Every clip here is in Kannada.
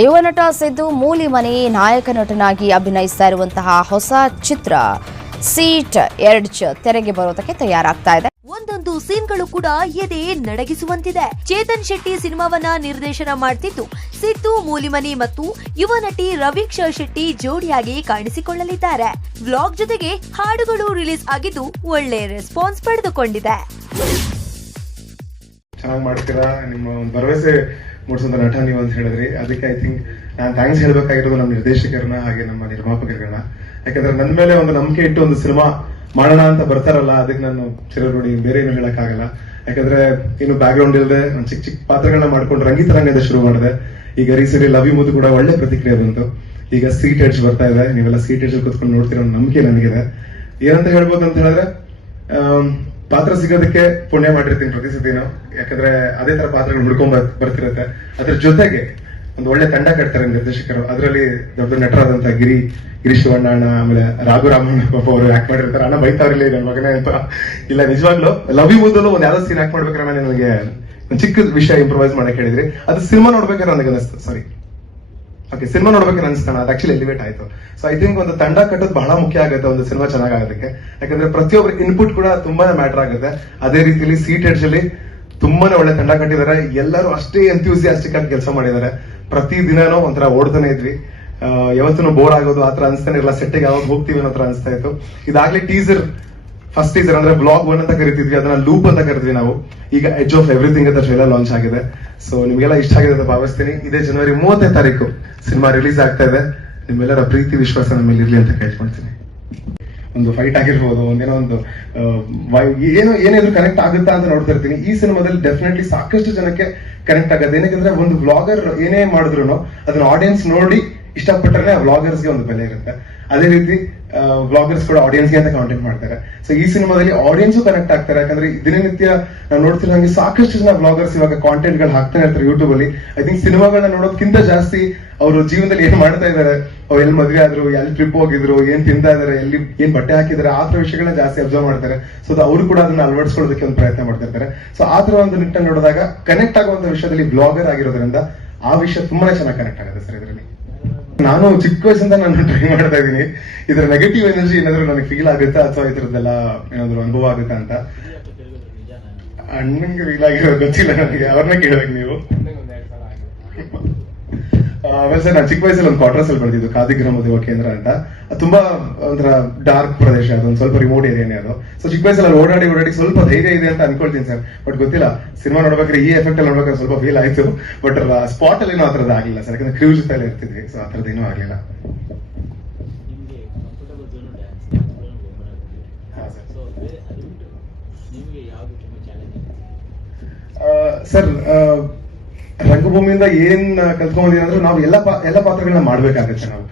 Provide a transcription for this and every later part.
ಯುವ ನಟ ಸಿದ್ದು ಮೂಲಿಮನಿ ನಾಯಕ ನಟನಾಗಿ ಅಭಿನಯಿಸ್ತಾ ಇರುವಂತಹ ಹೊಸ ಚಿತ್ರ ಸೀಟ್ 2 ತೆರೆಗೆ ಬರೋದಕ್ಕೆ ತಯಾರಾಗ್ತಾ ಇದೆ. ಒಂದೊಂದು ಸೀನ್ಗಳು ಕೂಡ ಎದೆ ನಡಗಿಸುವಂತಿದೆ. ಚೇತನ್ ಶೆಟ್ಟಿ ಸಿನಿಮಾವನ್ನ ನಿರ್ದೇಶನ ಮಾಡ್ತಿದ್ದು, ಸಿದ್ದು ಮೂಲಿಮನಿ ಮತ್ತು ಯುವ ನಟಿ ರವೀಕ್ಷಾ ಶೆಟ್ಟಿ ಜೋಡಿಯಾಗಿ ಕಾಣಿಸಿಕೊಳ್ಳಲಿದ್ದಾರೆ. ವ್ಲಾಗ್ ಜೊತೆಗೆ ಹಾಡುಗಳು ರಿಲೀಸ್ ಆಗಿದ್ದು ಒಳ್ಳೆ ರೆಸ್ಪಾನ್ಸ್ ಪಡೆದುಕೊಂಡಿದೆ. ಚೆನ್ನಾಗಿ ಮಾಡ್ತೀರಾ, ನಿಮ್ಮ ಭರವಸೆ ಮೂಡಿಸೋದು ನಟ ನೀವು ಅಂತ ಹೇಳಿದ್ರಿ. ಅದಕ್ಕೆ ಐ ಥಿಂಕ್ ನಾನು ಥ್ಯಾಂಕ್ಸ್ ಹೇಳ್ಬೇಕಾಗಿರೋದು ನಮ್ಮ ನಿರ್ದೇಶಕರನ್ನ ಹಾಗೆ ನಮ್ಮ ನಿರ್ಮಾಪಕರನ್ನ. ಯಾಕಂದ್ರೆ ನನ್ನ ಮೇಲೆ ಒಂದು ನಂಬಿಕೆ ಇಟ್ಟು ಒಂದು ಸಿನಿಮಾ ಮಾಡೋಣ ಅಂತ ಬರ್ತಾರಲ್ಲ, ಅದಕ್ಕೆ ನಾನು ಚಿರಋಣಿ, ಬೇರೆ ಏನು ಹೇಳಕ್ಕಾಗಲ್ಲ. ಯಾಕಂದ್ರೆ ಇನ್ನು ಬ್ಯಾಕ್ ಗ್ರೌಂಡ್ ಇಲ್ಲದೆ ಒಂದು ಚಿಕ್ಕ ಚಿಕ್ಕ ಪಾತ್ರಗಳನ್ನ ಮಾಡ್ಕೊಂಡು ರಂಗಿತರಂಗದ ಶುರು ಮಾಡಿದೆ. ಈಗ ರೀಸೆಂಟ್ಲಿ ಲವ್ ಯು ಮುದ್ದು ಕೂಡ ಒಳ್ಳೆ ಪ್ರತಿಕ್ರಿಯೆ ಬಂತು. ಈಗ ಸೀಟ್ ಎಡ್ಜ್ ಬರ್ತಾ ಇದೆ, ನೀವೆಲ್ಲ ಸೀಟ್ ಎಡ್ಜ್ ಕೂತ್ಕೊಂಡು ನೋಡ್ತಿರೋ ನಂಬಿಕೆ ನನಗಿದೆ. ಏನಂತ ಹೇಳ್ಬೋದು ಅಂತ ಹೇಳಿದ್ರೆ, ಪಾತ್ರ ಸಿಗೋದಕ್ಕೆ ಪುಣ್ಯ ಮಾಡಿರ್ತೀನಿ ಪ್ರತಿ ಸತಿನೂ. ಯಾಕಂದ್ರೆ ಅದೇ ತರ ಪಾತ್ರಗಳು ಹುಡ್ಕೊಂಡ್ ಬರ್ತಿರತ್ತೆ. ಅದ್ರ ಜೊತೆಗೆ ಒಂದು ಒಳ್ಳೆ ತಂಡ ಕಟ್ತಾರೆ ನಿರ್ದೇಶಕರು. ಅದರಲ್ಲಿ ದೊಡ್ಡ ನಟರಾದಂತ ಗಿರೀಶ್ ಅಣ್ಣ, ಆಮೇಲೆ ರಾಘುರಾಮಣ್ಣ ಪಾಪ ಅವರು ಆಕ್ಟ್ ಮಾಡಿರ್ತಾರೆ. ಅಣ್ಣ ಬೈತಾವ್ರಿಲ್ಲ ನನ್ನ ಮಗನೇ ಅಂತ. ಇಲ್ಲ, ನಿಜವಾಗ್ಲು ಲವ್ ಯು ಮುದ್ದಲು ಒಂದ್ ಯಾವ್ದೋ ಸೀನ್ ಆಕ್ಟ್ ಮಾಡ್ಬೇಕಾದ್ರೆ ನನಗೆ ಒಂದು ಚಿಕ್ಕ ವಿಷಯ ಇಂಪ್ರೂವೈಸ್ ಮಾಡಕ್ ಹೇಳಿದ್ರಿ. ಅದು ಸಿನಿಮಾ ನೋಡ್ಬೇಕಾದ್ರೆ ನನಗೆ ಅನಿಸ್ತು, ಸಿನಿಮಾ ನೋಡ್ಬೇಕಾದ್ರೆ ಅನಿಸ್ತಾನ, ಅದು ಆಕ್ಚುಲಿ ಎಲಿವೇಟ್ ಆಯ್ತು. ಸೊ ಐ ಥಿಂಕ್ ಒಂದು ತಂಡ ಕಟ್ಟೋದು ಬಹಳ ಮುಖ್ಯ ಆಗುತ್ತೆ ಒಂದು ಸಿನಿಮಾ ಚೆನ್ನಾಗೋದಕ್ಕೆ. ಯಾಕಂದ್ರೆ ಪ್ರತಿಯೊಬ್ಬರ ಇನ್ಪುಟ್ ಕೂಡ ತುಂಬಾನೇ ಮ್ಯಾಟರ್ ಆಗುತ್ತೆ. ಅದೇ ರೀತಿಯಲ್ಲಿ ಸೀಟ್ ಎಡ್ಜ್ ಅಲ್ಲಿ ತುಂಬಾನೇ ಒಳ್ಳೆ ತಂಡ ಕಟ್ಟಿದ್ದಾರೆ. ಎಲ್ಲರೂ ಅಷ್ಟೇ ಎಂಥ್ಯೂಸಿಯಾಸ್ಟಿಕ್ ಆಗಿ ಕೆಲಸ ಮಾಡಿದ್ದಾರೆ. ಪ್ರತಿ ದಿನಾನೂ ಒಂಥರ ಓಡ್ತಾನೆ ಇದ್ವಿ. ಯಾವತ್ತೂ ಬೋರ್ ಆಗೋದು ಆತರ ಅನ್ಸ್ತಾನೆ ಇಲ್ಲ. ಸೆಟ್ಟಿಗೆ ಯಾವಾಗ ಹೋಗ್ತೀವಿ ಅನ್ನೋ ತರ ಅನ್ಸ್ತಾ ಇತ್ತು. ಇದಾಗ್ಲೇ ಫಸ್ಟ್ ಟೀಸರ್ ಅಂದ್ರೆ ಬ್ಲಾಗ್ 1 ಅಂತ ಕರಿತಿದ್ವಿ, ಅದನ್ನ ಲೂಪ್ ಅಂತ ಕರಿದ್ವಿ ನಾವು. ಈಗ ಎಡ್ಜ್ ಆಫ್ ಎವ್ರಿಥಿಂಗ್ ಅಂತ ಟ್ರೈಲರ್ ಲಾಂಚ್ ಆಗಿದೆ. ಸೊ ನಿಮ್ಗೆಲ್ಲ ಇಷ್ಟ ಆಗಿದೆ ಅಂತ ಭಾವಿಸ್ತೀನಿ. ಇದೇ ಜನವರಿ 30ನೇ ತಾರೀಕು ಸಿನಿಮಾ ರಿಲೀಸ್ ಆಗ್ತಾ ಇದೆ. ನಿಮ್ಮೆಲ್ಲರ ಪ್ರೀತಿ ವಿಶ್ವಾಸ ನಮ್ಮ ಮೇಲೆ ಇರ್ಲಿ ಅಂತ ಕೇಳ್ಕೊಳ್ತೀನಿ. ಒಂದು ಫೈಟ್ ಆಗಿರ್ಬೋದು, ಒಂದೇನೋ ಒಂದು ಏನಾದ್ರು ಕನೆಕ್ಟ್ ಆಗುತ್ತಾ ಅಂತ ನೋಡ್ತಾ ಇರ್ತೀನಿ. ಈ ಸಿನಿಮಾದಲ್ಲಿ ಡೆಫಿನೆಟ್ಲಿ ಸಾಕಷ್ಟು ಜನಕ್ಕೆ ಕನೆಕ್ಟ್ ಆಗುತ್ತೆ. ಏನಕ್ಕೆ ಒಂದು ವ್ಲಾಗರ್ ಏನೇ ಮಾಡಿದ್ರು ಅದನ್ನ ಆಡಿಯನ್ಸ್ ನೋಡಿ ಇಷ್ಟಪಟ್ಟರೆ ಆ ವ್ಲಾಗರ್ಸ್ಗೆ ಒಂದು ಬೆಲೆ ಇರುತ್ತೆ. ಅದೇ ರೀತಿ ವ್ಲಾಗರ್ಸ್ ಕೂಡ ಆಡಿಯನ್ಸ್ಗೆ ಅಂತ ಕಾಂಟೆಂಟ್ ಮಾಡ್ತಾರೆ. ಸೊ ಈ ಸಿನಿಮಾದಲ್ಲಿ ಆಡಿಯನ್ಸ್ ಕನೆಕ್ಟ್ ಆಗ್ತಾರೆ. ಯಾಕಂದ್ರೆ ದಿನನಿತ್ಯ ನಾವು ನೋಡ್ತಿರೋ ಹಂಗೆ ಸಾಕಷ್ಟು ಜನ ವ್ಲಾಗರ್ಸ್ ಇವಾಗ ಕಾಂಟೆಂಟ್ ಗಳು ಹಾಕ್ತಾನೆ ಇರ್ತಾರೆ ಯೂಟ್ಯೂಬ್ ಅಲ್ಲಿ. ಐ ಥಿಂಕ್ ಸಿನಿಮಾಗಳನ್ನ ನೋಡೋದಕ್ಕಿಂತ ಜಾಸ್ತಿ ಅವರು ಜೀವನದಲ್ಲಿ ಏನ್ ಮಾಡ್ತಾ ಇದಾರೆ, ಅವ್ರು ಎಲ್ಲಿ ಮದುವೆ ಆದ್ರು, ಎಲ್ಲಿ ಟ್ರಿಪ್ ಹೋಗಿದ್ರು, ಏನ್ ತಿಂತಾ ಇದಾರೆ, ಎಲ್ಲಿ ಏನ್ ಬಟ್ಟೆ ಹಾಕಿದಾರೆ, ಆ ತರ ವಿಷಯಗಳನ್ನ ಜಾಸ್ತಿ ಅಬ್ಸರ್ವ್ ಮಾಡ್ತಾರೆ. ಸೊ ಅವರು ಕೂಡ ಅದನ್ನ ಅಳವಡಿಸ್ಕೊಳ್ಳೋದಕ್ಕೆ ಒಂದು ಪ್ರಯತ್ನ ಮಾಡ್ತಾ ಇರ್ತಾರೆ. ಸೊ ಆ ತರ ಒಂದು ನಿಟ್ಟನ್ನು ನೋಡಿದಾಗ ಕನೆಕ್ಟ್ ಆಗುವಂತ ವಿಷಯದಲ್ಲಿ ಬ್ಲಾಗರ್ ಆಗಿರೋದ್ರಿಂದ ಆ ವಿಷಯ ತುಂಬಾನೇ ಚೆನ್ನಾಗಿ ಕನೆಕ್ಟ್ ಆಗುತ್ತೆ ಸರ್. ಇದರಲ್ಲಿ ನಾನು ಚಿಕ್ಕ ವಯಸ್ಸಿಂದ ನಾನು ಟ್ರೈ ಮಾಡ್ತಾ ಇದ್ದೀನಿ. ಇದರ ನೆಗೆಟಿವ್ ಎನರ್ಜಿ ಏನಾದ್ರು ನನಗೆ ಫೀಲ್ ಆಗುತ್ತಾ ಅಥವಾ ಇದ್ರದ್ದೆಲ್ಲ ಏನಾದ್ರು ಅನುಭವ ಆಗುತ್ತಾ ಅಂತ ಅಣ್ಣಂಗೆ ಫೀಲ್ ಆಗಿರೋ ಗೊತ್ತಿಲ್ಲ ನನಗೆ. ಅವ್ರನ್ನ ಕೇಳ್ಬೇಕು ನೀವು. ಆಮೇಲೆ ಸರ್, ನಾನು ಚಿಕ್ಕ ವಯಸ್ಸಲ್ಲಿ ಒಂದು ಕ್ವಾರ್ಟರ್ಸ್ ಅಲ್ಲಿ ಬೆಳೆದಿದ್ದು, ಖಾದಿಗ್ರಾಮ ಯುವ ಕೇಂದ್ರ ಅಂತ. ತುಂಬಾ ಒಂಥರ ಡಾರ್ಕ್ ಪ್ರದೇಶ, ಅದೊಂದು ಸ್ವಲ್ಪ ರಿಮೋಟ್ ಏರಿಯಾನೇ ಅದು. ಸೊ ಚಿಕ್ಕ ವಯಸ್ಸಲ್ಲಿ ಓಡಾಡಿ ಸ್ವಲ್ಪ ಧೈರ್ಯ ಇದೆ ಅಂತ ಅನ್ಕೊಳ್ತೀನಿ ಸರ್. ಬಟ್ ಗೊತ್ತಿಲ್ಲ, ಸಿನಿಮಾ ನೋಡ್ಬೇಕಾದ್ರೆ ಈ ಎಫೆಕ್ಟ್ ಅಲ್ಲಿ ನೋಡ್ಬೇಕಾದ್ರೆ ಸ್ವಲ್ಪ ಫೀಲ್ ಆಯ್ತು. ಬಟ್ ಸ್ಪಾಟ್ ಅಲ್ಲಿ ಏನೋ ಆ ಥರದ್ದು ಆಗ್ಲಿಲ್ಲ ಸರ್. ಯಾಕಂದ್ರೆ ಕ್ರೂ ಜೊತೆ ಇರ್ತಿದ್ವಿ. ಸೊ ಆ ಥರದ್ದು ಏನೂ ಆಗ್ಲಿಲ್ಲ. ಸರ್, ರಂಗಭೂಮಿಯಿಂದ ಏನ್ ಕಲ್ತ್ಕೊಂಡಿದ್ದೀವಿ ಅಂದ್ರೆ ನಾವು ಎಲ್ಲ ಪಾತ್ರಗಳನ್ನ ಮಾಡ್ಬೇಕಾಗತ್ತೆ. ನಾವು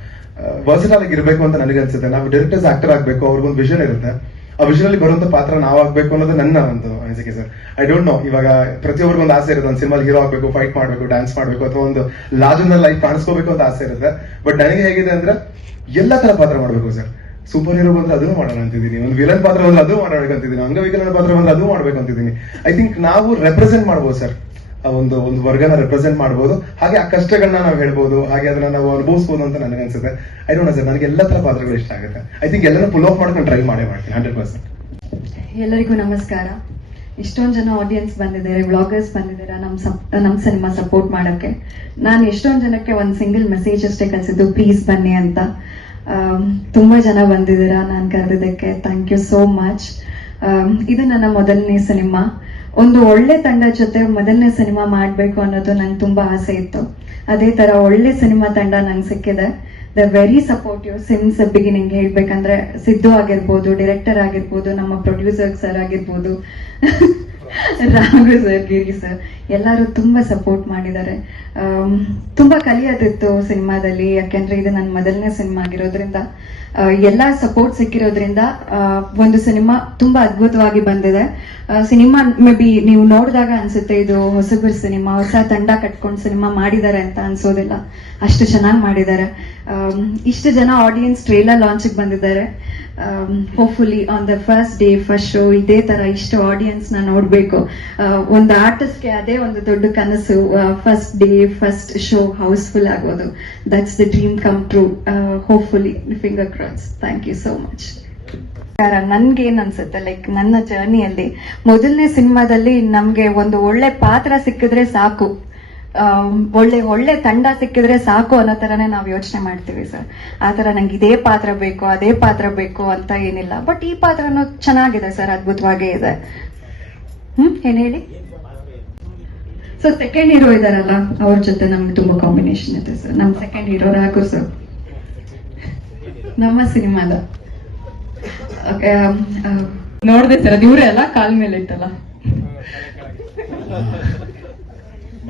ವರ್ಸಟೈಲ್ ಆಗಿ ಇರ್ಬೇಕು ಅಂತ ನನಗನ್ಸುತ್ತೆ. ನಾವು ಡೈರೆಕ್ಟರ್ಸ್ ಆಕ್ಟರ್ ಆಗ್ಬೇಕು, ಅವ್ರಿಗೊಂದು ವಿಷನ್ ಇರುತ್ತೆ. ಆ ವಿಷನ್ ಅಲ್ಲಿ ಬರುವಂತ ಪಾತ್ರ ನಾವು ಆಗ್ಬೇಕು ಅನ್ನೋದು ನನ್ನ ಒಂದು ಅನಿಸಿಕೆ ಸರ್. ಐ ಡೋಂಟ್ ನೋ, ಇವಾಗ ಪ್ರತಿಯೊಬ್ಬರಿಗೂ ಒಂದು ಆಸೆ ಇರುತ್ತೆ, ಒಂದು ಸಿನಿಮಾಲ್ ಹೀರೋ ಆಗ್ಬೇಕು, ಫೈಟ್ ಮಾಡ್ಬೇಕು, ಡ್ಯಾನ್ಸ್ ಮಾಡ್ಬೇಕು, ಅಥವಾ ಒಂದು ಲಾರ್ಜರ್ ದನ್ ಲೈಫ್ ಕಾಣಿಸ್ಕೋಬೇಕು ಅಂತ ಆಸೆ ಇರುತ್ತೆ. ಬಟ್ ನನಗೆ ಹೇಗಿದೆ ಅಂದ್ರೆ ಎಲ್ಲ ತರ ಪಾತ್ರ ಮಾಡ್ಬೇಕು ಸರ್. ಸೂಪರ್ ಹೀರೋ ಬಂದ್ರೆ ಅದೂ ಮಾಡೋಣ ಅಂತಿದ್ದೀನಿ, ಒಂದು ವಿಲನ್ ಪಾತ್ರ ಬಂದ್ರೆ ಅದು ಮಾಡ್ಬೇಕಂತಿದ್ದೀನಿ, ಅಂಗವಿಕಲನ ಪಾತ್ರ ಬಂದ್ರೆ ಅದು ಮಾಡ್ಬೇಕಂತಿದ್ದೀನಿ. ಐ ಥಿಂಕ್ ನಾವು ರೆಪ್ರೆಸೆಂಟ್ ಮಾಡ್ಬೋದು ಸರ್, ಒಂದು ವರ್ಗನ ರೆಪ್ರೆಸೆಂಟ್ ಮಾಡಬಹುದು. ಹಾಗೆ ಆ ಕಷ್ಟಗಳನ್ನ ನಾವು ಹೇಳ್ಬೋದು, ಹಾಗೆ ಅದನ್ನ ನಾವು ಅನುಭವಿಸಬಹುದು ಅಂತ ನನಗೆ ಅನ್ಸುತ್ತೆ. ಐ ಡೋಂಟ್ ನೋ ಸರ್, ನನಗೆ ಎಲ್ಲ ತರ ಪಾತ್ರಗಳು ಇಷ್ಟ ಆಗುತ್ತೆ. ಐ ಥಿಂಕ್ ಎಲ್ಲರೂ ಫುಲ್ ಆಫ್ ಮಾಡ್ಕೊಂಡು ಟ್ರೈ ಮಾಡ್ತೀನಿ 100%. ಎಲ್ಲರಿಗೂ ನಮಸ್ಕಾರ. ಇಷ್ಟೊಂದು ಜನ ಆಡಿಯನ್ಸ್ ಬಂದಿದ್ದಾರೆ, ವ್ಲಾಗರ್ಸ್ ಬಂದಿದ್ದಾರೆ ನಮ್ ಸಿನಿಮಾ ಸಪೋರ್ಟ್ ಮಾಡಕ್ಕೆ. ನಾನು ಎಷ್ಟೊಂದು ಜನಕ್ಕೆ ಒಂದು ಸಿಂಗಲ್ ಮೆಸೇಜ್ ಅಷ್ಟೇ ಕಳ್ಸಿದ್ದು, ಪ್ಲೀಸ್ ಬನ್ನಿ ಅಂತ. ತುಂಬಾ ಜನ ಬಂದಿದ್ದೀರಾ, ನಾನು ಕರೆದಿದ್ದಕ್ಕೆ ಥ್ಯಾಂಕ್ ಯು ಸೋ ಮಚ್. ಇದು ನನ್ನ ಮೊದಲನೇ ಸಿನಿಮಾ. ಒಂದು ಒಳ್ಳೆ ತಂಡ ಜೊತೆ ಮೊದಲನೇ ಸಿನಿಮಾ ಮಾಡ್ಬೇಕು ಅನ್ನೋದು ನಂಗೆ ತುಂಬಾ ಆಸೆ ಇತ್ತು. ಅದೇ ತರ ಒಳ್ಳೆ ಸಿನಿಮಾ ತಂಡ ನಂಗೆ ಸಿಕ್ಕಿದೆ. The very supportive since beginning. ಹೇಳ್ಬೇಕಂದ್ರೆ ಸಿದ್ದು ಆಗಿರ್ಬೋದು, ಡೈರೆಕ್ಟರ್ ಆಗಿರ್ಬೋದು, ನಮ್ಮ ಪ್ರೊಡ್ಯೂಸರ್ ಸರ್ ಆಗಿರ್ಬೋದು, ರಾಘು ಸರ್, ಗಿರಿ ಸರ್, ಎಲ್ಲರೂ ತುಂಬಾ ಸಪೋರ್ಟ್ ಮಾಡಿದ್ದಾರೆ. ತುಂಬಾ ಕಲಿಯೋದಿತ್ತು ಸಿನಿಮಾದಲ್ಲಿ. ಯಾಕೆಂದ್ರೆ ಇದು ನನ್ನ ಮೊದಲನೇ ಸಿನಿಮಾ ಆಗಿರೋದ್ರಿಂದ ಎಲ್ಲ ಸಪೋರ್ಟ್ ಸಿಕ್ಕಿರೋದ್ರಿಂದ ಒಂದು ಸಿನಿಮಾ ತುಂಬಾ ಅದ್ಭುತವಾಗಿ ಬಂದಿದೆ. ಸಿನಿಮಾ ಮೇ ಬಿ ನೀವು ನೋಡಿದಾಗ ಅನ್ಸುತ್ತೆ ಇದು ಹೊಸಬರ ಸಿನಿಮಾ, ಹೊಸ ತಂಡ ಕಟ್ಕೊಂಡು ಸಿನಿಮಾ ಮಾಡಿದ್ದಾರೆ ಅಂತ ಅನ್ಸೋದಿಲ್ಲ, ಅಷ್ಟು ಚೆನ್ನಾಗಿ ಮಾಡಿದ್ದಾರೆ. ಇಷ್ಟು ಜನ ಆಡಿಯನ್ಸ್ ಟ್ರೇಲರ್ ಲಾಂಚ್ಗೆ ಬಂದಿದ್ದಾರೆ. Hopefully on the first day first show ಇದೇ ತರ ಇಷ್ಟು ಆಡಿಯನ್ಸ್ ನ ನೋಡ್ಬೇಕು. ಒಂದು ಆರ್ಟಿಸ್ಟ್ಗೆ ಅದೇ ಒಂದು ದೊಡ್ಡ ಕನಸು, first day first show housefull ಆಗೋದು. That's the dream come true. Hopefully finger cross. Thank you so much. ನನ್ಗೆ ಏನ್ ಅನ್ಸುತ್ತೆ, ಲೈಕ್ ನನ್ನ ಜರ್ನಿಯಲ್ಲಿ ಮೊದಲನೇ ಸಿನಿಮಾದಲ್ಲಿ ನಮ್ಗೆ ಒಂದು ಒಳ್ಳೆ ಪಾತ್ರ ಸಿಕ್ಕಿದ್ರೆ ಸಾಕು, ಒಳ್ಳೆ ತಂಡ ಸಿಕ್ಕಿದ್ರೆ ಸಾಕು ಅನ್ನೋ ತರನೇ ನಾವು ಯೋಚನೆ ಮಾಡ್ತೀವಿ ಸರ್. ಆತರ ನಂಗೆ ಇದೇ ಪಾತ್ರ ಬೇಕು ಅದೇ ಪಾತ್ರ ಬೇಕು ಅಂತ ಏನಿಲ್ಲ. ಬಟ್ ಈ ಪಾತ್ರನೂ ಚೆನ್ನಾಗಿದೆ ಸರ್, ಅದ್ಭುತವಾಗೇ ಇದೆ. ಏನ್ ಹೇಳಿ? ಸೊ ಸೆಕೆಂಡ್ ಹೀರೋ ಇದಾರಲ್ಲ, ಅವ್ರ ಜೊತೆ ನಮ್ಗೆ ತುಂಬಾ ಕಾಂಬಿನೇಷನ್ ಇದೆ ಸರ್. ನಮ್ ಸೆಕೆಂಡ್ ಹೀರೋ ರಾಘು ಸರ್, ನಮ್ಮ ಸಿನಿಮಾದ ನೋಡ್ದೆ ಸರ್, ಅದು ಇವರೇ ಅಲ್ಲ, ಕಾಲ್ ಮೇಲೆ ಇತ್ತಲ್ಲ,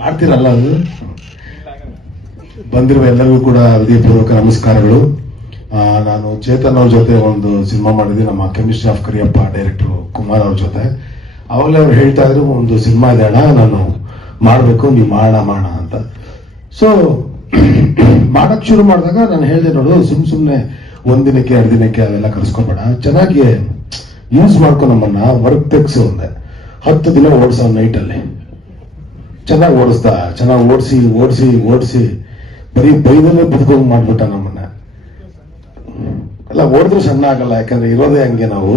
ಮಾಡ್ತೀರಲ್ಲ ಅದು. ಬಂದಿರುವ ಎಲ್ಲರಿಗೂ ಕೂಡ ಹೃದಯಪೂರ್ವಕ ನಮಸ್ಕಾರಗಳು. ನಾನು ಚೇತನ್ ಅವ್ರ ಜೊತೆ ಒಂದು ಸಿನಿಮಾ ಮಾಡಿದ್ವಿ, ನಮ್ಮ chemistry of Kariyappa director Kumar ಅವ್ರ ಜೊತೆ. ಅವಾಗಲೇ ಅವ್ರು ಹೇಳ್ತಾ ಇದ್ರು ಒಂದು ಸಿನಿಮಾ ಇದೆ ಅಣ್ಣ, ನಾನು ಮಾಡಬೇಕು, ನೀವು ಮಾಡೋಣ ಅಂತ. ಸೊ ಮಾಡಕ್ ಶುರು ಮಾಡಿದಾಗ ನಾನು ಹೇಳಿದೆ, ನೋಡು ಸುಮ್ನೆ ಒಂದಿನಕ್ಕೆ 2 ದಿನಕ್ಕೆ ಅವೆಲ್ಲ ಕರ್ಸ್ಕೊಬೇಡ, ಚೆನ್ನಾಗಿ ಯೂಸ್ ಮಾಡ್ಕೊ, ನಮ್ಮನ್ನ ವರ್ಕ್ ತೆಗ್ಸು ಅಂದೆ. 10 ದಿನ ಓಡಿಸೋ ನೈಟಲ್ಲಿ ಚೆನ್ನಾಗಿ ಓಡಿಸ್ದ, ಚೆನ್ನಾಗಿ ಓಡಿಸಿ ಬರೀ ಬೈದಲ್ಲೇ ಬದುಕೋಂಗ್ ಮಾಡ್ಬಿಟ್ಟ ನಮ್ಮನ್ನ. ಎಲ್ಲ ಓಡಿದ್ರು ಸಣ್ಣ ಆಗಲ್ಲ, ಯಾಕಂದ್ರೆ ಇರೋದೇ ಹಂಗೆ ನಾವು.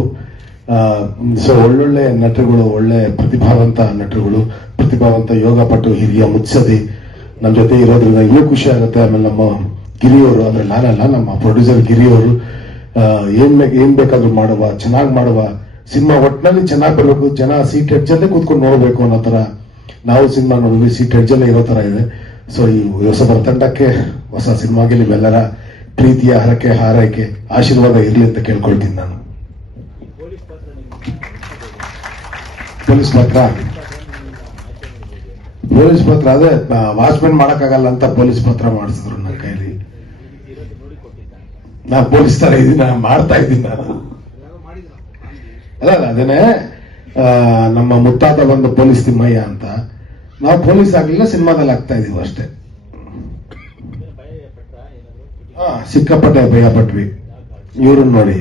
ಸೊ ಒಳ್ಳೊಳ್ಳೆ ನಟರುಗಳು, ಒಳ್ಳೆ ಪ್ರತಿಭಾವಂತ ನಟರುಗಳು, ಪ್ರತಿಭಾವಂತ ಯೋಗ ಪಟು ಹಿರಿಯ ಮುತ್ಸದಿ ನಮ್ಮ ಜೊತೆ ಇರೋದ್ರಿಂದ ಇನ್ನೂ ಖುಷಿ ಆಗುತ್ತೆ. ಆಮೇಲೆ ನಮ್ಮ ಗಿರಿಯವರು, ಅಂದ್ರೆ ನಾನಲ್ಲ, ನಮ್ಮ ಪ್ರೊಡ್ಯೂಸರ್ ಗಿರಿಯವರು ಏನ್ ಬೇಕಾದ್ರೂ ಮಾಡುವ, ಚೆನ್ನಾಗಿ ಮಾಡುವ ಸಿನಿಮಾ, ಒಟ್ಟಿನಲ್ಲಿ ಚೆನ್ನಾಗಿ ಬರಬೇಕು, ಜನ ಸೀಟ್ ಎಡ್ಜಲ್ಲೇ ಕೂತ್ಕೊಂಡು ನೋಡ್ಬೇಕು ಅನ್ನೋ ತರ ನಾವು ಸಿನಿಮಾ ನೋಡಿದ್ವಿ, ಸೀಟ್ ಎಡ್ಜಲ್ಲೇ ಇರೋ ತರ ಇದೆ. ಸೊ ಈ ಹೊಸಬರ ತಂಡಕ್ಕೆ, ಹೊಸ ಸಿನಿಮಾಗೆ ನಿಮ್ಮೆಲ್ಲರ ಪ್ರೀತಿಯ ಹರಕೆ ಹಾರೈಕೆ ಆಶೀರ್ವಾದ ಇರಲಿ ಅಂತ ಕೇಳ್ಕೊಳ್ತೀನಿ ನಾನು. ಪೊಲೀಸ್ ಪತ್ರ ಅದೇ ವಾಚ್ಮೆನ್ ಮಾಡಕ್ಕಾಗಲ್ಲ ಅಂತ ಪೊಲೀಸ್ ಪತ್ರ ಮಾಡಿಸಿದ್ರು ನನ್ನ ಕೈಲಿ. ನಾ ಪೊಲೀಸ್ ತರ ಇದೀನಿ, ಮಾಡ್ತಾ ಇದ್ದೀನಿ ನಾನು. ಅಲ್ಲ ಅದೇನೆ, ನಮ್ಮ ಮುತ್ತಾತ ಬಂದು ಪೊಲೀಸ್ ತಿಮ್ಮಯ್ಯ ಅಂತ, ನಾವು ಪೊಲೀಸ್ ಆಗ್ಲಿಲ್ಲ, ಸಿನಿಮಾದಲ್ಲಿ ಆಗ್ತಾ ಇದೀವಿ ಅಷ್ಟೇ. ಸಿಕ್ಕಾಪಟ್ಟೆ ಭಯ ಪಟ್ವಿ ಇವ್ರನ್ನ ನೋಡಿ.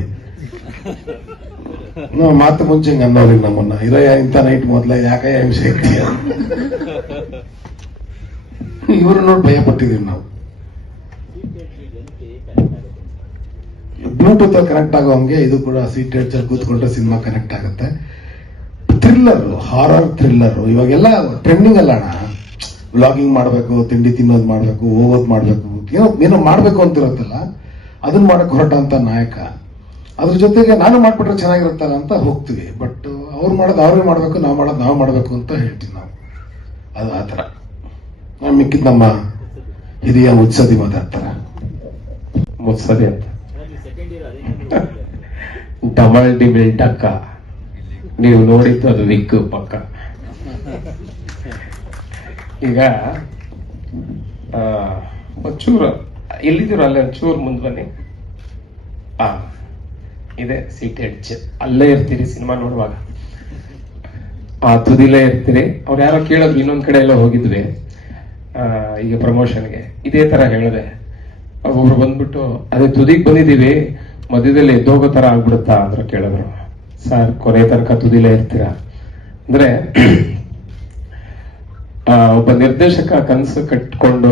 ಮಾತು ಮುಂಚೆ ಹಿಂಗ ಅನ್ನೋರಿಗೆ ನಮ್ಮನ್ನ, ಇರಯ್ಯ ಇಂಥ ನೈಟ್ ಮೊದ್ಲ ಯಾಕಯ್ಯ ಹಿಂಸೆ ಇರ್ತೀಯ, ಇವ್ರನ್ನ ನೋಡಿ ಭಯ ಪಟ್ಟಿದೀವಿ ನಾವು. ಬ್ಲೂಟೂತ್ ಕನೆಕ್ಟ್ ಆಗೋ ಹಂಗೆ ಇದು ಕೂಡ ಸೀಟ್ ಎಡ್ಜಲ್ಲಿ ಕೂತ್ಕೊಂಡ್ರೆ ಸಿನಿಮಾ ಕನೆಕ್ಟ್ ಆಗುತ್ತೆ. ಥ್ರಿಲ್ಲರ್, ಹಾರರ್ ಥ್ರಿಲ್ಲರ್ ಇವಾಗೆಲ್ಲ ಟ್ರೆಂಡಿಂಗ್ ಅಲ್ಲ ಅಣ್ಣ. ವ್ಲಾಗಿಂಗ್ ಮಾಡ್ಬೇಕು, ತಿಂಡಿ ತಿನ್ನೋದು ಮಾಡ್ಬೇಕು, ಹೋಗೋದು ಮಾಡ್ಬೇಕು, ಏನೋ ಮಾಡ್ಬೇಕು ಅಂತಿರುತ್ತಲ್ಲ, ಅದನ್ನ ಮಾಡಕ್ ಹೊರಟ ಅಂತ ನಾಯಕ. ಅದ್ರ ಜೊತೆಗೆ ನಾನು ಮಾಡ್ಬಿಟ್ರೆ ಚೆನ್ನಾಗಿರುತ್ತಲ್ಲ ಅಂತ ಹೋಗ್ತೀವಿ. ಬಟ್ ಅವ್ರು ಮಾಡೋದು ಅವ್ರೇ ಮಾಡ್ಬೇಕು, ನಾವು ಮಾಡೋದು ನಾವು ಮಾಡ್ಬೇಕು ಅಂತ ಹೇಳ್ತೀವಿ ನಾವು. ಅದು ಆತರ. ನಾನು ಮಿಕ್ಕಿದ್ ನಮ್ಮ ಹಿರಿಯ ಮುತ್ಸದಿ ಮಾತಾಡ್ತಾರೆ. ಮುತ್ಸದಿ ಅಂತ ಡಬಲ್ ಡಿಬಿಲ್ ಡಕ್ಕ, ನೀವು ನೋಡಿದ್ದು ಅದು ವಿಕ್ ಪಕ್ಕ. ಈಗ ಒಂಚೂರು ಎಲ್ಲಿದ್ದೀರೋ ಅಲ್ಲೇ ಒಂಚೂರು ಮುಂದೆ ಬನ್ನಿ. ಇದೆ ಸೀಟ್ ಎಡ್ಜ್, ಅಲ್ಲೇ ಇರ್ತೀರಿ ಸಿನಿಮಾ ನೋಡುವಾಗ, ಆ ತುದಿಲೇ ಇರ್ತೀರಿ. ಅವ್ರು ಯಾರೋ ಕೇಳಿದ್ರು, ಇನ್ನೊಂದ್ ಕಡೆ ಎಲ್ಲ ಹೋಗಿದ್ವಿ ಈಗ ಪ್ರಮೋಷನ್ಗೆ, ಇದೇ ತರ ಹೇಳಿದೆ. ಒಬ್ರು ಬಂದ್ಬಿಟ್ಟು, ಅದೇ ತುದಿಗೆ ಬಂದಿದೀವಿ, ಮಧ್ಯದಲ್ಲಿ ಎದ್ದೋಗೋ ತರ ಆಗ್ಬಿಡುತ್ತಾ ಅಂತ ಕೇಳಿದ್ರು. ಸರ್ ಕೊನೆ ತನಕ ತುದಿಲೇ ಇರ್ತೀರಾ ಅಂದ್ರೆ, ಒಬ್ಬ ನಿರ್ದೇಶಕ ಕನಸು ಕಟ್ಕೊಂಡು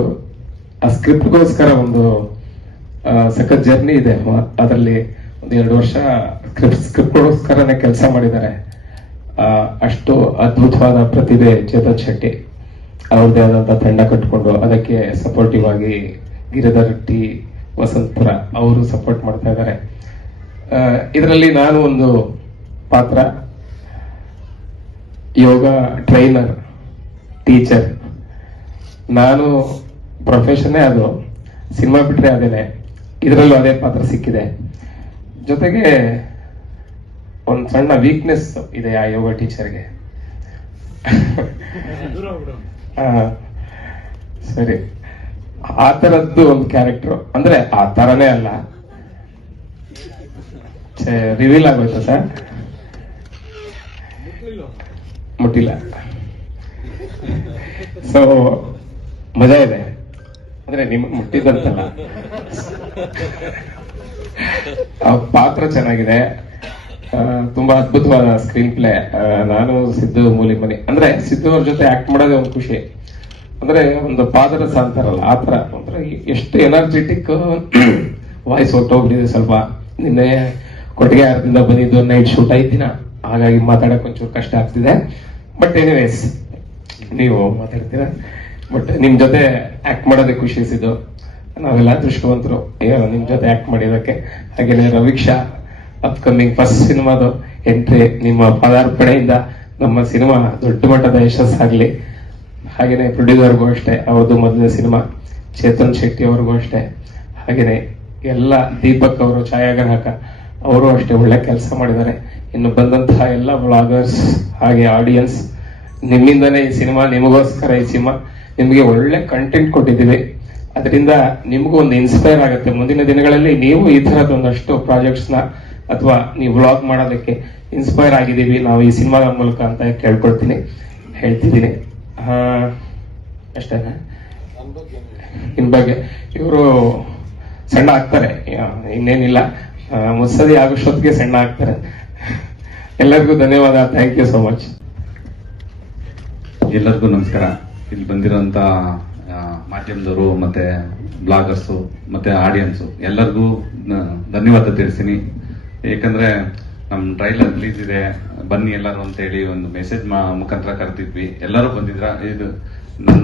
ಆ ಸ್ಕ್ರಿಪ್ಟ್ಗೋಸ್ಕರ ಒಂದು ಸಖತ್ ಜರ್ನಿ ಇದೆ. ಅದರಲ್ಲಿ ಒಂದು 2 ವರ್ಷ ಸ್ಕ್ರಿಪ್ಟ್ಗೋಸ್ಕರನೇ ಕೆಲಸ ಮಾಡಿದ್ದಾರೆ. ಅಷ್ಟು ಅದ್ಭುತವಾದ ಪ್ರತಿಭೆ ಚೇತನ್ ಶೆಟ್ಟಿ. ಅವ್ರದ್ದೇ ಆದಂತ ತಂಡ ಕಟ್ಕೊಂಡು ಅದಕ್ಕೆ ಸಪೋರ್ಟಿವ್ ಆಗಿ ಗಿರಿಧರ್ ಟಿ, ವಸಂತಪುರ ಅವರು ಸಪೋರ್ಟ್ ಮಾಡ್ತಾ ಇದ್ದಾರೆ. ಇದರಲ್ಲಿ ನಾನು ಒಂದು ಪಾತ್ರ, ಯೋಗ ಟ್ರೈನರ್, ಟೀಚರ್. ನಾನು ಪ್ರೊಫೆಷನ್ನೇ ಅದು, ಸಿನಿಮಾ ಬಿಟ್ರೆ ಅದೇನೆ. ಇದರಲ್ಲೂ ಅದೇ ಪಾತ್ರ ಸಿಕ್ಕಿದೆ. ಜೊತೆಗೆ ಒಂದು ಸಣ್ಣ ವೀಕ್ನೆಸ್ ಇದೆ ಆ ಯೋಗ ಟೀಚರ್ಗೆ. ಸರಿ, ಆ ತರದ್ದು ಒಂದು ಕ್ಯಾರೆಕ್ಟರ್, ಅಂದ್ರೆ ಆ ತರನೇ ಅಲ್ಲ, ರಿವೀಲ್ ಆಗೋಯ್ತಾ ಸರ್? ಮುಟ್ಟಿಲ್ಲ. ಸೊ ಮಜಾ ಇದೆ ಅಂದ್ರೆ ನಿಮ್ಗೆ ಮುಟ್ಟಿದಂತಲ್ಲ, ಆ ಪಾತ್ರ ಚೆನ್ನಾಗಿದೆ, ತುಂಬಾ ಅದ್ಭುತವಾದ ಸ್ಕ್ರೀನ್ ಪ್ಲೇ. ನಾನು ಸಿದ್ದು ಮೂಲಿಮನಿ ಅಂದ್ರೆ ಸಿದ್ದು ಅವ್ರ ಜೊತೆ ಆಕ್ಟ್ ಮಾಡೋದೇ ಒಂದು ಖುಷಿ. ಅಂದ್ರೆ ಒಂದು ಪಾದರಸ ಅಂತಾರಲ್ಲ ಆತರ, ಅಂದ್ರೆ ಎಷ್ಟು ಎನರ್ಜೆಟಿಕ್ ವಾಯ್ಸ್ ಹೊಟ್ಟೋಗ್ಬಿಟ್ಟಿದೆ. ಸ್ವಲ್ಪ ನಿನ್ನೆ ಕೊಟ್ಟಿಗೆ ಆರದಿಂದ ಬಂದಿದ್ದು, ನೈಟ್ ಶೂಟ್ 5 ದಿನ, ಹಾಗಾಗಿ ಮಾತಾಡಕ್ ಒಂಚೂರು ಕಷ್ಟ ಆಗ್ತಿದೆ. ಬಟ್ ಎನಿವೇಸ್ ನೀವು ಮಾತಾಡ್ತೀರಾ. ಬಟ್ ನಿಮ್ ಜೊತೆ ಆಕ್ಟ್ ಮಾಡೋದೇ ಖುಷಿ ಸಿದ್ದು. ನಾವೆಲ್ಲ ದೃಷ್ಟವಂತರು ನಿಮ್ ಜೊತೆ ಆಕ್ಟ್ ಮಾಡಿದಕ್ಕೆ. ಹಾಗೇನೆ ರವೀಕ್ಷಾ ಅಪ್ಕಮಿಂಗ್ ಫಸ್ಟ್ ಸಿನಿಮಾದು ಎಂಟ್ರಿ, ನಿಮ್ಮ ಪದಾರ್ಪಣೆಯಿಂದ ನಮ್ಮ ಸಿನಿಮಾ ದೊಡ್ಡ ಮಟ್ಟದ ಯಶಸ್ಸಾಗ್ಲಿ. ಹಾಗೇನೆ ಪ್ರೊಡ್ಯೂಸರ್ಗೂ ಅಷ್ಟೇ, ಅವ್ರದ್ದು ಮೊದಲನೇ ಸಿನಿಮಾ. ಚೇತನ್ ಶೆಟ್ಟಿ ಅವ್ರಿಗೂ ಅಷ್ಟೇ, ಹಾಗೇನೆ ಎಲ್ಲ ದೀಪಕ್ ಅವರು ಛಾಯಾಗ್ರಾಹಕ, ಅವರು ಅಷ್ಟೇ ಒಳ್ಳೆ ಕೆಲಸ ಮಾಡಿದ್ದಾರೆ. ಇನ್ನು ಬಂದಂತಹ ಎಲ್ಲ ಬ್ಲಾಗರ್ಸ್ ಹಾಗೆ ಆಡಿಯನ್ಸ್, ನಿಮ್ಮಿಂದನೇ ಈ ಸಿನಿಮಾ, ನಿಮಗೋಸ್ಕರ ಈ ಸಿನಿಮಾ, ನಿಮಗೆ ಒಳ್ಳೆ ಕಂಟೆಂಟ್ ಕೊಟ್ಟಿದ್ದೀವಿ. ಅದರಿಂದ ನಿಮಗೂ ಒಂದು ಇನ್ಸ್ಪೈರ್ ಆಗುತ್ತೆ. ಮುಂದಿನ ದಿನಗಳಲ್ಲಿ ನೀವು ಈ ತರದ ಒಂದಷ್ಟು ಪ್ರಾಜೆಕ್ಟ್ಸ್ ನ ಅಥವಾ ನೀವು ವ್ಲಾಗ್ ಮಾಡೋದಕ್ಕೆ ಇನ್ಸ್ಪೈರ್ ಆಗಿದ್ದೀವಿ ನಾವು ಈ ಸಿನಿಮಾದ ಮೂಲಕ ಅಂತ ಹೇಳ್ತಿದ್ದೀನಿ. ಅಷ್ಟೇನಾ? ಇನ್ ಬಗ್ಗೆ ಇವರು ಸಣ್ಣ ಆಗ್ತಾರೆ, ಇನ್ನೇನಿಲ್ಲ, ಮುತ್ಸದಿ ಆಗೋಷ್ಟೊತ್ತಿಗೆ ಸಣ್ಣ ಆಗ್ತಾರೆ. ಎಲ್ಲರಿಗೂ ಧನ್ಯವಾದ. Thank you so much. ಎಲ್ಲರಿಗೂ ನಮಸ್ಕಾರ. ಇಲ್ಲಿ ಬಂದಿರೋಂತ ಮಾಧ್ಯಮದವರು ಮತ್ತೆ ಬ್ಲಾಗರ್ಸು ಮತ್ತೆ ಆಡಿಯನ್ಸು ಎಲ್ಲರಿಗೂ ಧನ್ಯವಾದ ತಿಳಿಸ್ತೀನಿ. ಏಕೆಂದ್ರೆ ನಮ್ ಟ್ರೈಲರ್ ರಿಲೀಸ್ ಇದೆ, ಬನ್ನಿ ಎಲ್ಲರೂ ಅಂತ ಹೇಳಿ ಒಂದು ಮೆಸೇಜ್ ಮುಖಾಂತರ ಕರೆದಿದ್ವಿ. ಎಲ್ಲರೂ ಬಂದಿದ್ರ. ಇದು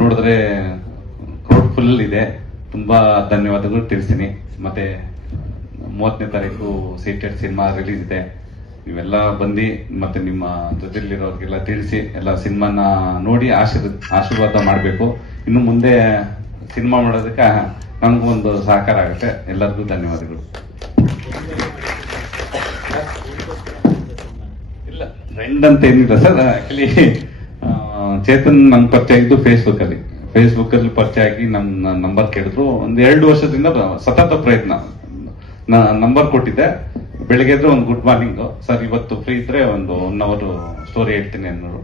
ನೋಡಿದ್ರೆ ಕ್ರೌಡ್ ಫುಲ್ ಇದೆ. ತುಂಬಾ ಧನ್ಯವಾದಗಳು ತಿಳಿಸ್ತೀನಿ. ಮತ್ತೆ 30ನೇ ತಾರೀಕು ಸೀಟೆಡ್ ಸಿನಿಮಾ ರಿಲೀಸ್ ಇದೆ. ನೀವೆಲ್ಲ ಬಂದು ಮತ್ತೆ ನಿಮ್ಮ ಜೊತೆಲಿರೋರಿಗೆಲ್ಲ ತಿಳಿಸಿ ಎಲ್ಲ ಸಿನಿಮಾನ ನೋಡಿ ಆಶೀರ್ವಾದ ಮಾಡಬೇಕು. ಇನ್ನು ಮುಂದೆ ಸಿನಿಮಾ ಮಾಡೋದಕ್ಕೆ ನಮಗೂ ಒಂದು ಸಹಕಾರ ಆಗುತ್ತೆ. ಎಲ್ಲರಿಗೂ ಧನ್ಯವಾದಗಳು. ಇಲ್ಲ ಟ್ರೆಂಡ್ ಅಂತ ಏನಿಲ್ಲ ಸರ್. ಆಕ್ಚುಲಿ ಚೇತನ್ ನನ್ ಪರಿಚಯ ಇದ್ದು ಫೇಸ್ಬುಕ್ ಅಲ್ಲಿ ಪರಿಚಯ ಆಗಿ ನಮ್ಮ ನಂಬರ್ ಕೇಳಿದ್ರು. ಒಂದು 2 ವರ್ಷದಿಂದ ಸತತ ಪ್ರಯತ್ನ. ನಂಬರ್ ಕೊಟ್ಟಿದ್ದೆ. ಬೆಳಿಗ್ಗೆ ಇದ್ರೆ ಒಂದು ಗುಡ್ ಮಾರ್ನಿಂಗ್ ಸರ್, ಇವತ್ತು ಫ್ರೀ ಇದ್ರೆ ಒಂದು 1 ಅವರ್ ಸ್ಟೋರಿ ಹೇಳ್ತೀನಿ ಅನ್ನೋರು.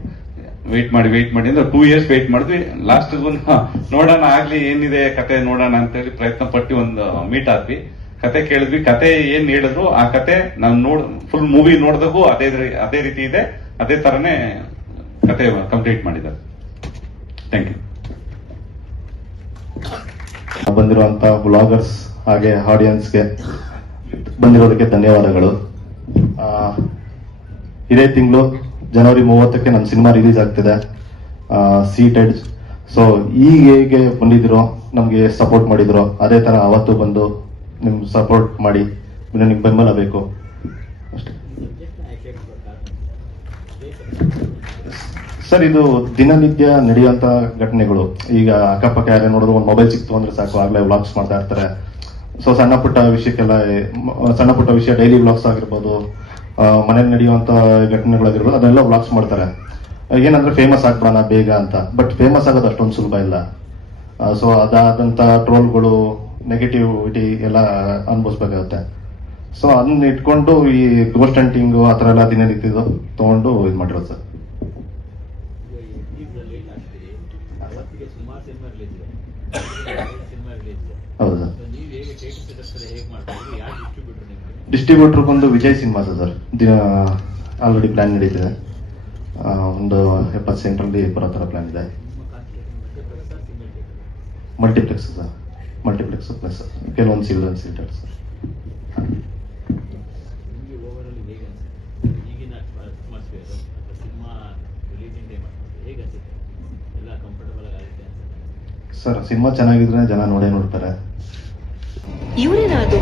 ವೇಟ್ ಮಾಡಿ ಅಂದ್ರೆ 2 years ವೇಟ್ ಮಾಡಿದ್ವಿ. ಲಾಸ್ಟ್ ನೋಡೋಣ ಆಗ್ಲಿ ಏನಿದೆ ಕತೆ ನೋಡೋಣ ಅಂತ ಹೇಳಿ ಪ್ರಯತ್ನ ಪಟ್ಟು ಒಂದು ಮೀಟ್ ಆದ್ವಿ. ಕತೆ ಕೇಳಿದ್ವಿ. ಕತೆ ಏನ್ ಹೇಳಿದ್ರು ಆ ಕತೆ ನಾನು ಫುಲ್ ಮೂವಿ ನೋಡಿದಾಗೂ ಅದೇ ರೀತಿ ಇದೆ. ಅದೇ ತರನೇ ಕತೆ ಕಂಪ್ಲೀಟ್ ಮಾಡಿದ್ದಾರೆ. Thank you. ಬಂದಿರುವಂತ ಬ್ಲಾಗರ್ಸ್ ಹಾಗೆ ಆಡಿಯನ್ಸ್ಗೆ ಬಂದಿರೋದಕ್ಕೆ ಧನ್ಯವಾದಗಳು. ಇದೇ ತಿಂಗಳು ಜನವರಿ 30ಕ್ಕೆ ನನ್ನ ಸಿನಿಮಾ ರಿಲೀಸ್ ಆಗ್ತಿದೆ, ಸೀಟೆಡ್. ಸೊ ಈಗ ಹೇಗೆ ಬಂದಿದ್ರು ನಮ್ಗೆ ಸಪೋರ್ಟ್ ಮಾಡಿದ್ರು ಅದೇ ತರ ಅವತ್ತು ಬಂದು ನಿಮ್ ಸಪೋರ್ಟ್ ಮಾಡಿ, ನಿಮ್ಗೆ ಬೆಂಬಲ ಬೇಕು ಅಷ್ಟೇ ಸರ್. ಇದು ದಿನನಿತ್ಯ ನಡೆಯುವಂತ ಘಟನೆಗಳು. ಈಗ ಅಕ್ಕಪಕ್ಕ ಯಾರೇ ನೋಡಿದ್ರು ಒಂದು ಮೊಬೈಲ್ ಸಿಕ್ತು ಅಂದ್ರೆ ಸಾಕು, ಆಗ್ಲೇ ವ್ಲಾಗ್ಸ್ ಮಾಡ್ತಾ ಇರ್ತಾರೆ. ಸೊ ಸಣ್ಣ ಪುಟ್ಟ ವಿಷಯ ಡೈಲಿ ವ್ಲಾಗ್ಸ್ ಆಗಿರ್ಬೋದು, ಮನೇಲಿ ನಡೆಯುವಂತ ಘಟನೆಗಳಾಗಿರ್ಬೋದು, ಅದೆಲ್ಲ ವ್ಲಾಗ್ಸ್ ಮಾಡ್ತಾರೆ. ಏನಂದ್ರೆ ಫೇಮಸ್ ಆಗ್ಬಿಡೋಣ ಬೇಗ ಅಂತ. ಬಟ್ ಫೇಮಸ್ ಆಗೋದು ಅಷ್ಟೊಂದು ಸುಲಭ ಇಲ್ಲ. ಸೊ ಅದಾದಂತ ಟ್ರೋಲ್ಗಳು, ನೆಗೆಟಿವಿಟಿ ಎಲ್ಲ ಅನುಭವಿಸ್ಬೇಕಾಗುತ್ತೆ. ಸೊ ಅದನ್ನ ಇಟ್ಕೊಂಡು ಈ ಗೋಸ್ಟ್ ಹಂಟಿಂಗ್ ಆ ತರ ಎಲ್ಲ ದಿನನಿತ್ಯದು ತಗೊಂಡು ಇದು ಮಾಡಿರೋದು ಸರ್. ಹೌದು ಸರ್. ಡಿಸ್ಟ್ರಿಬ್ಯೂಟರ್ ಬಂದು Vijay cinemas sir. Already plan ನಡೀತಿದೆ. ಒಂದು 70 ಸೆಂಟ್ರಲ್ಲಿ ಬರೋ ತರ ಪ್ಲಾನ್ ಇದೆ. ಮಲ್ಟಿಪ್ಲೆಕ್ಸ್ ಸರ್, ಮಲ್ಟಿಪ್ಲೆಕ್ಸ್ ಪ್ಲಸ್ ಕೆಲವೊಂದು silver seater sir. Sir cinema ಚೆನ್ನಾಗಿದ್ರೆ ಜನ ನೋಡೇ ನೋಡ್ತಾರೆ. ಇವರೇನಾದ್ರು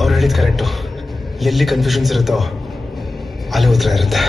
ಅವ್ರು ಹೇಳಿದ್ ಕರೆಕ್ಟು. ಎಲ್ಲಿ ಕನ್ಫ್ಯೂಷನ್ಸ್ ಇರುತ್ತೋ ಅಲ್ಲಿ ಉತ್ತರ ಇರುತ್ತೆ.